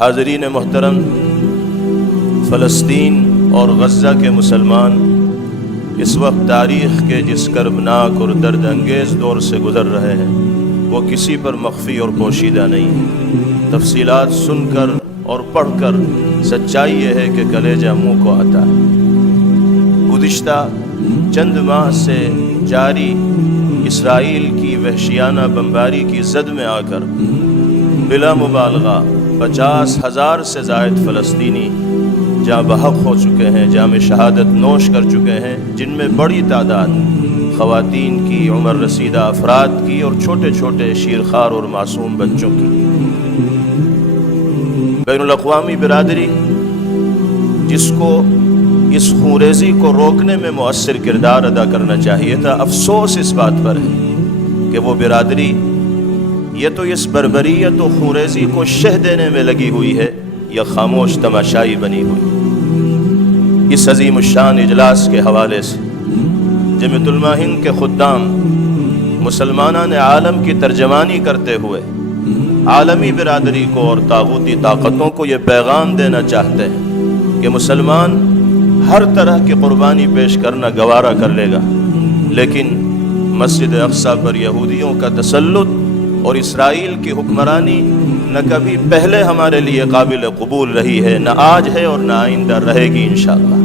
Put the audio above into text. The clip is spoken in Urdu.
حاضرین محترم، فلسطین اور غزہ کے مسلمان اس وقت تاریخ کے جس کربناک اور درد انگیز دور سے گزر رہے ہیں وہ کسی پر مخفی اور پوشیدہ نہیں ہے۔ تفصیلات سن کر اور پڑھ کر سچائی یہ ہے کہ کلیجہ منہ کو آتا ہے۔ گزشتہ چند ماہ سے جاری اسرائیل کی وحشیانہ بمباری کی زد میں آ کر بلا مبالغہ 50,000 سے زائد فلسطینی جاں بحق ہو چکے ہیں، جام شہادت نوش کر چکے ہیں، جن میں بڑی تعداد خواتین کی، عمر رسیدہ افراد کی اور چھوٹے چھوٹے شیرخوار اور معصوم بچوں کی۔ بین الاقوامی برادری جس کو اس خونریزی کو روکنے میں مؤثر کردار ادا کرنا چاہیے تھا، افسوس اس بات پر ہے کہ وہ برادری یہ تو اس بربریت و خونریزی کو شہ دینے میں لگی ہوئی ہے یا خاموش تماشائی بنی ہوئی۔ اس عظیم الشان اجلاس کے حوالے سے جمعیت علماء ہند کے خدام مسلمانان عالم کی ترجمانی کرتے ہوئے عالمی برادری کو اور طاغوتی طاقتوں کو یہ پیغام دینا چاہتے ہیں کہ مسلمان ہر طرح کی قربانی پیش کرنا گوارا کر لے گا، لیکن مسجد اقصی پر یہودیوں کا تسلط اور اسرائیل کی حکمرانی نہ کبھی پہلے ہمارے لیے قابل قبول رہی ہے، نہ آج ہے اور نہ آئندہ رہے گی انشاءاللہ۔